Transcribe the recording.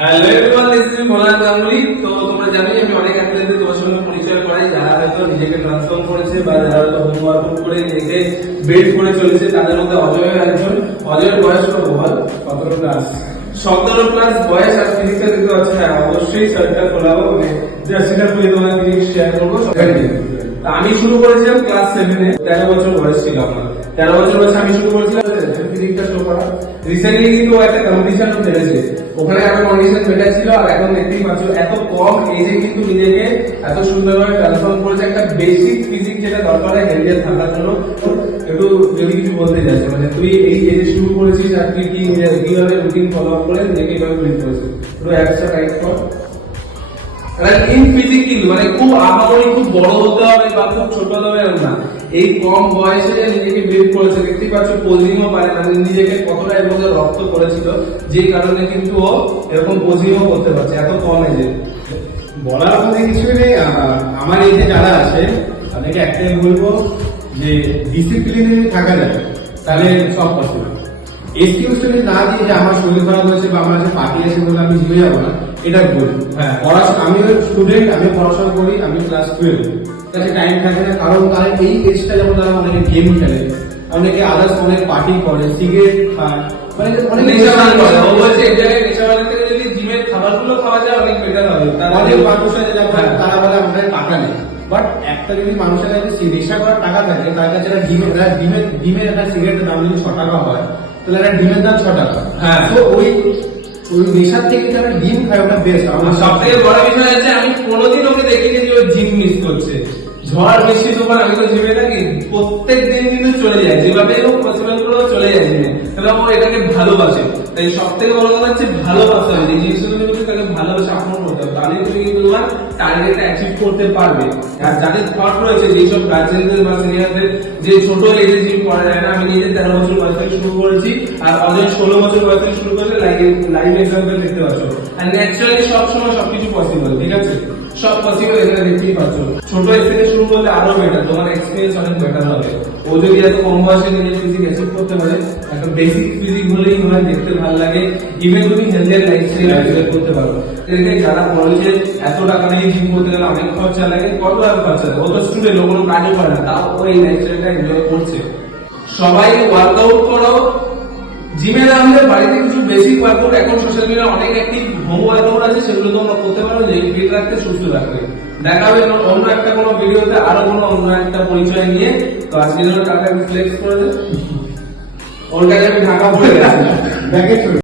Hello everyone, this is Molan Ganguly. তো তোমরা জানোই আমি অনেক অ্যাথলেটদের তোমার সঙ্গে পরিচয় করাই, যারা হয়তো নিজেকে ট্রান্সফর্ম করেছে বা যারা হয়তো হোমওয়ার্ক করে নিজেকে বেড করে চলেছে। তাদের মধ্যে অজয় একজন। অজয়ের বয়স কত বল? 17 প্লাস। 17 প্লাস বয়স। আর ফিজিক্সটা দেখতে পাচ্ছি। হ্যাঁ, অবশ্যই শার্টটা খোলাবো, মানে জার্সিটা খুলে তোমাদের ফিজিক্স শেয়ার করবো সবাই। আমি শুরু করেছিলাম ক্লাস 7-এ, 13 বছর বয়স ছিল আমার। 13 বছর বয়সে আমি শুরু করেছিলাম ফিজিক্সটা শো করা। রিসেন্টলি কিন্তু একটা কম্পিটিশনও খেলেছে, ওখানে একটা কন্ডিশন বেটার ছিল। আর এখন দেখতেই পাচ্ছ এত কম এজে কিন্তু নিজেকে এত সুন্দরভাবে ট্রান্সফর্ম করেছে। একটা বেসিক ফিজিক্স যেটা দরকার হয় হেলদি থাকার জন্য। একটু যদি কিছু বলতে চাইছ, মানে তুই এই এজে শুরু করেছিস আর তুই কিভাবে রুটিন ফলো আপ করে নিজেকে কিভাবে বিল্ড করেছিস, পুরো একটা টাইট কর। মানে খুব আহামরি খুব বড় হতে হবে বা খুব ছোট হতে হবে না, এই কম বয়সে নিজেকে বিল্ড করেছে। দেখতেই পাচ্ছ পোজিংও পারে না, নিজেকে কতটা এর মধ্যে রক্ত করেছিল, যে কারণে কিন্তু ও এরকম পোজিংও করতে পারছে এত কম এজে। বলার মধ্যে কিছু নেই। আমার এই যে যারা আছে তাদেরকে একটাই বলবো যে ডিসিপ্লিনে থাকা যায়, তাহলে সব পসিবল। এক্সকিউজ যদি না দিয়ে যে আমার শরীর খারাপ হয়েছে বা আমার কাছে পার্টি আছে বলে আমি জিমে যাবো না, এটা ভুল। হ্যাঁ, পড়াশোনা, আমি স্টুডেন্ট, আমি পড়াশোনা করি, আমি ক্লাস 12, কাছে টাইম থাকে না। কারণ তারা এই এজটা যেমন তারা অনেকে গেম খেলে, অনেকে আদার্স অনেক পার্টি করে, সিগারেট খায়, মানে অনেক নেশাবান করে। ও বলছে এই জায়গায় নেশাবানের থেকে যদি জিমের খাবারগুলো খাওয়া যায় অনেক বেটার হবে। অনেক মানুষ আছে তারা বলে আমাদের টাকা নেই। বাট একটা যদি মানুষের কাছে নেশা করার টাকা থাকে, তার কাছে একটা ডিমের একটা সিগারেটের দাম যদি 6 টাকা হয়, তাহলে একটা ডিমের দাম 6 টাকা। হ্যাঁ, তো ওই নেশার থেকে যারা ডিম খায় ওটা বেস্ট। আমার সব থেকে বড় বিষয় হচ্ছে আমি কোনোদিন ওকে দেখিনি যে ও জিম মিস করছে। ঝড় বৃষ্টি তুফান আমি তো জিমে থাকি, প্রত্যেক দিন কিন্তু চলে যায়, যেভাবে হোক পসিবল করে চলে যায় জিমে। তাহলে ও এটাকে ভালোবাসে। তাই সব থেকে বড় কথা হচ্ছে ভালোবাসা হবে, যে জিনিসগুলো তুমি তাকে ভালোবাসা আপন করতে হবে, তাহলে তুমি কিন্তু তোমার টার্গেটটা অ্যাচিভ করতে পারবে। আর যাদের থট রয়েছে যেসব গার্জেনদের বা সিনিয়রদের যে ছোট এজে জিম করা যায় না, আমি নিজে 13 বছর বয়স থেকে শুরু করেছি, আর অজয় 16 বছর বয়স থেকে শুরু করেছে। লাইভ এক্সাম্পল দেখতে পাচ্ছ। আর ন্যাচারালি সবসময় সবকিছু পসিবল, ঠিক আছে? সব পসিবল এখানে দেখতেই পাচ্ছ। ছোট এজ থেকে শুরু করলে আরো বেটার, তোমার এক্সপিরিয়েন্স অনেক বেটার হবে। ও যদি এত কম বয়সে নিজের ফিজিক অ্যাচিভ করতে পারে, একটা বেসিক ফিজিক হলেই তোমার দেখতে ভালো লাগে, ইভেন তুমি হেলথের লাইফস্টাইল অ্যাচিভ করতে পারো। যারা বলে যে এত টাকা নিয়ে জিম করতে গেলে অনেক খরচা লাগে, কত টাকা খরচা লাগে? ও তো স্টুডেন্ট, ও কোনো কাজও করে না, তাও ও এই লাইফস্টাইলটা এনজয় করছে। সবাই ওয়ার্কআউট করো, জিমে না হলে বাড়িতে কিছু বেসিক ওয়ার্কআউট, এখন সোশ্যাল মিডিয়া অনেক অ্যাক্টিভ হোম ওয়ার্কআউট আছে, সেগুলো তোমরা করতে পারো, যে ফিট রাখতে সুস্থ রাখতে। দেখা হবে অন্য একটা কোনো ভিডিওতে আরো কোনো অন্য একটা পরিচয় নিয়ে। তো আজকের জন্য টাকা ফ্লেক্স করে দেয়, ওর কাছে আমি ঢাকা পড়ে গেছি।